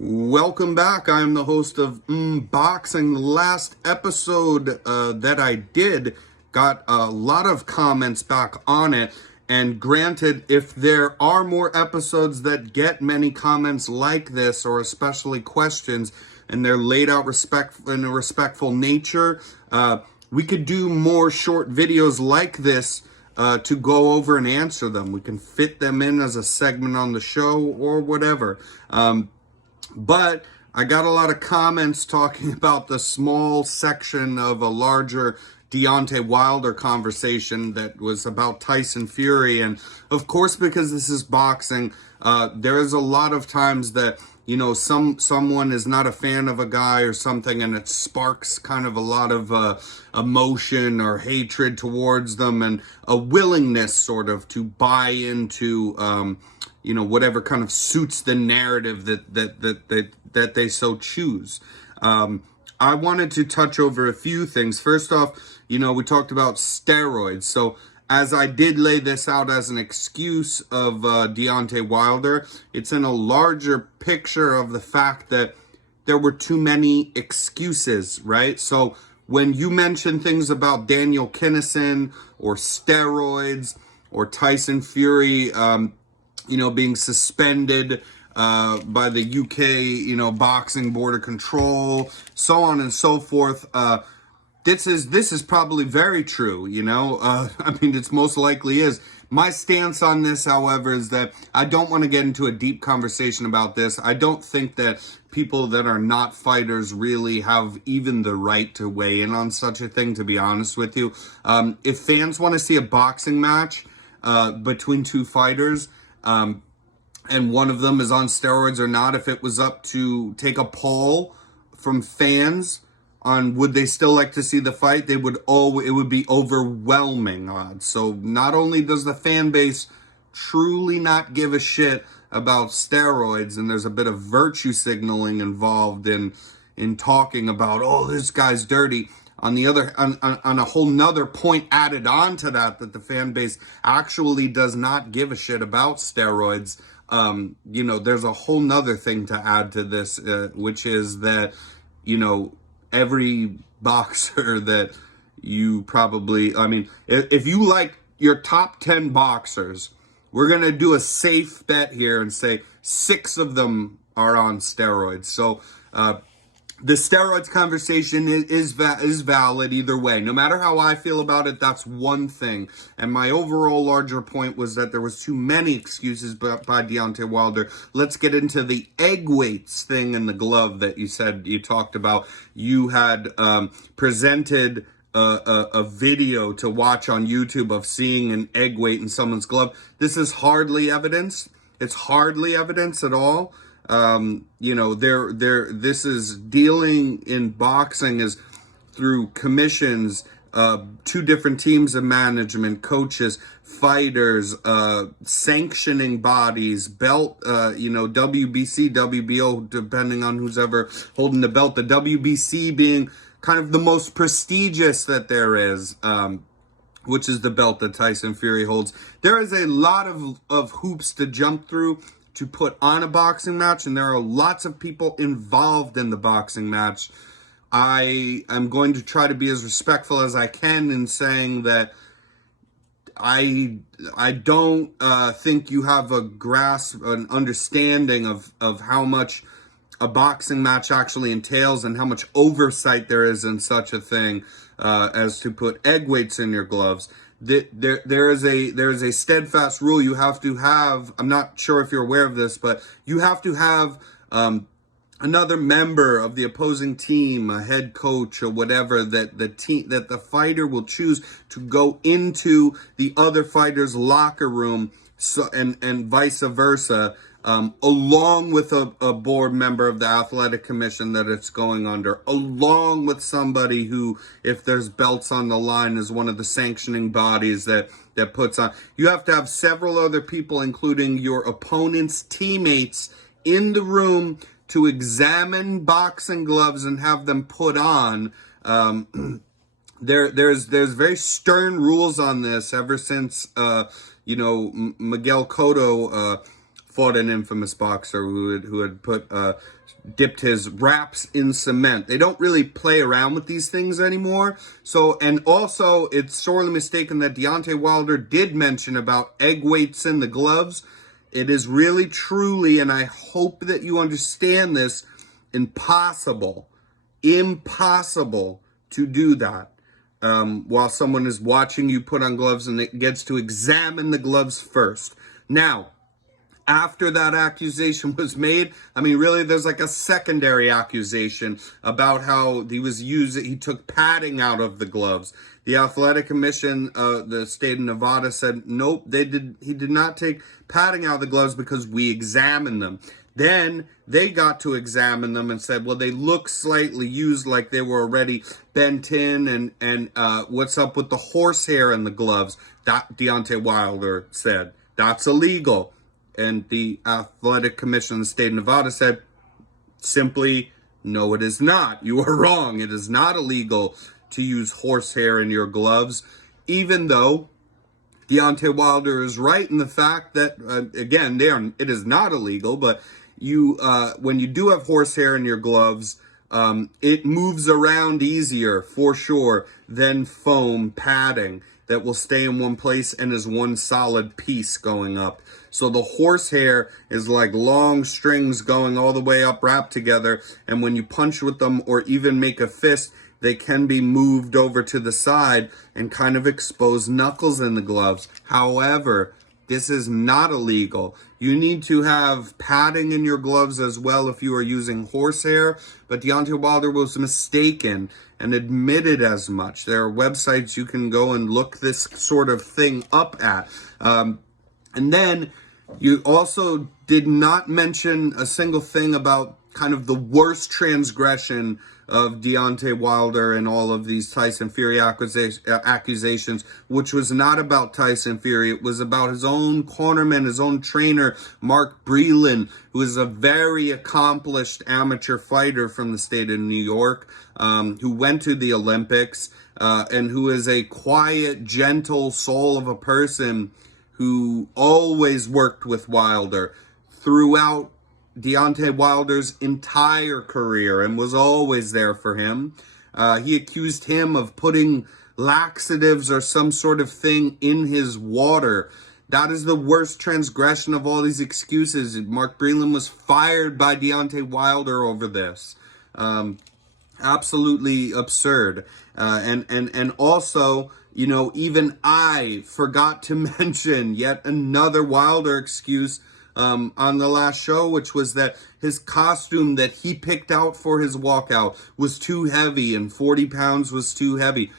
Welcome back. I'm the host of Boxing. The last episode that I did got a lot of comments back on it. And granted, if there are more episodes that get many comments like this, or especially questions, and they're laid out in a respectful nature, we could do more short videos like this to go over and answer them. We can fit them in as a segment on the show or whatever. But I got a lot of comments talking about the small section of a larger Deontay Wilder conversation that was about Tyson Fury. And of course, because this is boxing, there is a lot of times that, you know, someone is not a fan of a guy or something, and it sparks kind of a lot of emotion or hatred towards them, and a willingness sort of to buy into whatever kind of suits the narrative that they so choose. I wanted to touch over a few things. First off, we talked about steroids. So as I did lay this out as an excuse of Deontay Wilder, it's in a larger picture of the fact that there were too many excuses, right? So when you mention things about Daniel Kinnison or steroids or Tyson Fury, being suspended by the UK, boxing board of control, so on and so forth. This is probably very true, I mean, it's most likely is. My stance on this, however, is that I don't want to get into a deep conversation about this. I don't think that people that are not fighters really have even the right to weigh in on such a thing, to be honest with you. If fans want to see a boxing match between two fighters, and one of them is on steroids or not, if it was up to take a poll from fans on would they still like to see the fight, it would be overwhelming odds. So not only does the fan base truly not give a shit about steroids, and there's a bit of virtue signaling involved in talking about, oh, this guy's dirty. On the other, on a whole nother point added on to that the fan base actually does not give a shit about steroids. There's a whole nother thing to add to this, which is that, every boxer that you probably, I mean, if you like your top 10 boxers, we're going to do a safe bet here and say 6 of them are on steroids. So, the steroids conversation is valid either way. No matter how I feel about it, that's one thing. And my overall larger point was that there was too many excuses by Deontay Wilder. Let's get into the egg weights thing in the glove that you said you talked about. You had presented a video to watch on YouTube of seeing an egg weight in someone's glove. This is hardly evidence. It's hardly evidence at all. This is dealing in boxing is through commissions, 2 different teams of management, coaches, fighters, sanctioning bodies, belt, WBC, WBO, depending on who's ever holding the belt. The WBC being kind of the most prestigious that there is, which is the belt that Tyson Fury holds. There is a lot of hoops to jump through to put on a boxing match, and there are lots of people involved in the boxing match. I am going to try to be as respectful as I can in saying that I don't think you have a grasp, an understanding of how much a boxing match actually entails and how much oversight there is in such a thing as to put egg weights in your gloves. There is a steadfast rule you have to have. I'm not sure if you're aware of this, but you have to have another member of the opposing team, a head coach or whatever, that the fighter will choose to go into the other fighter's locker room, so and vice versa. Along with a board member of the athletic commission that it's going under, along with somebody who, if there's belts on the line, is one of the sanctioning bodies that puts on. You have to have several other people, including your opponent's teammates, in the room to examine boxing gloves and have them put on. There's very stern rules on this ever since, Miguel Cotto, fought an infamous boxer who had put dipped his wraps in cement. They don't really play around with these things anymore. So, and also it's sorely mistaken that Deontay Wilder did mention about egg weights in the gloves. It is really, truly, and I hope that you understand this, impossible to do that while someone is watching you put on gloves, and it gets to examine the gloves first. Now, after that accusation was made, I mean, really, there's like a secondary accusation about how he took padding out of the gloves. The Athletic Commission, the state of Nevada said, nope, he did not take padding out of the gloves because we examined them. Then they got to examine them and said, well, they look slightly used, like they were already bent in, and what's up with the horsehair in the gloves? That Deontay Wilder said, that's illegal. And the Athletic Commission in the state of Nevada said, simply, no, it is not. You are wrong. It is not illegal to use horsehair in your gloves, even though Deontay Wilder is right in the fact that, again, it is not illegal, but when you do have horsehair in your gloves, it moves around easier, for sure, than foam padding that will stay in one place and is one solid piece going up. So the horsehair is like long strings going all the way up, wrapped together, and when you punch with them or even make a fist, they can be moved over to the side and kind of expose knuckles in the gloves. However, this is not illegal. You need to have padding in your gloves as well if you are using horsehair, but Deontay Wilder was mistaken and admitted as much. There are websites you can go and look this sort of thing up at. And then you also did not mention a single thing about kind of the worst transgression of Deontay Wilder and all of these Tyson Fury accusations, which was not about Tyson Fury. It was about his own cornerman, his own trainer, Mark Breland, who is a very accomplished amateur fighter from the state of New York, who went to the Olympics, and who is a quiet, gentle soul of a person who always worked with Wilder throughout Deontay Wilder's entire career and was always there for him. He accused him of putting laxatives or some sort of thing in his water. That is the worst transgression of all these excuses. Mark Breland was fired by Deontay Wilder over this. Absolutely absurd. And also, you know, even I forgot to mention yet another Wilder excuse on the last show, which was that his costume that he picked out for his walkout was too heavy and 40 pounds was too heavy.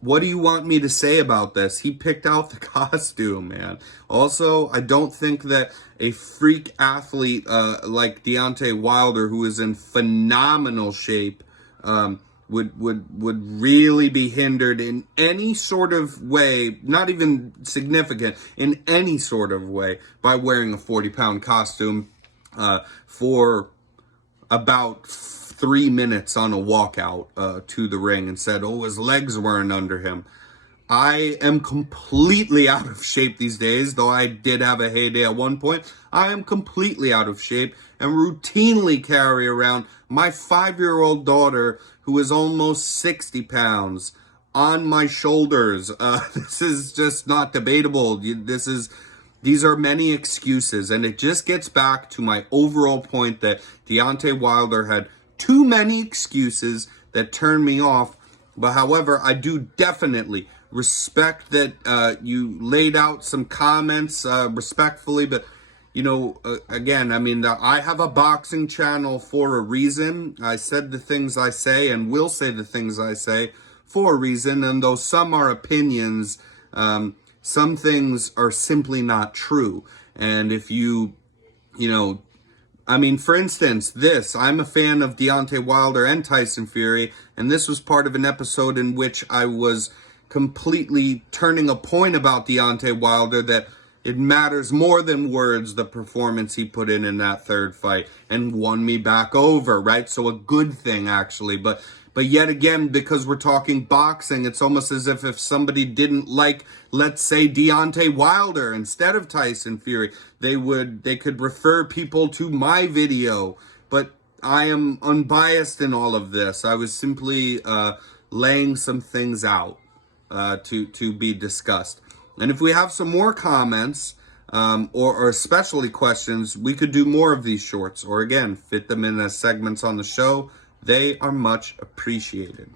What do you want me to say about this? He picked out the costume, man. Also, I don't think that a freak athlete like Deontay Wilder, who is in phenomenal shape, would really be hindered in any sort of way, not even significant, in any sort of way, by wearing a 40-pound costume for about 3 minutes on a walkout to the ring, and said, oh, his legs weren't under him. I am completely out of shape these days, though I did have a heyday at one point. I am completely out of shape and routinely carry around my 5-year-old daughter, who is almost 60 pounds, on my shoulders. This is just not debatable. These are many excuses, and it just gets back to my overall point that Deontay Wilder had too many excuses that turned me off. But however, I do definitely respect that you laid out some comments respectfully, but you know, again, I mean, I have a boxing channel for a reason. I said the things I say and will say the things I say for a reason, and though some are opinions, some things are simply not true. And if you know, I mean, for instance, I'm a fan of Deontay Wilder and Tyson Fury, and this was part of an episode in which I was completely turning a point about Deontay Wilder that It matters more than words, the performance he put in that third fight and won me back over, right? So a good thing, actually. But yet again, because we're talking boxing, it's almost as if somebody didn't like, let's say, Deontay Wilder instead of Tyson Fury, they could refer people to my video. But I am unbiased in all of this. I was simply laying some things out to be discussed. And if we have some more comments or especially questions, we could do more of these shorts, or again, fit them in as segments on the show. They are much appreciated.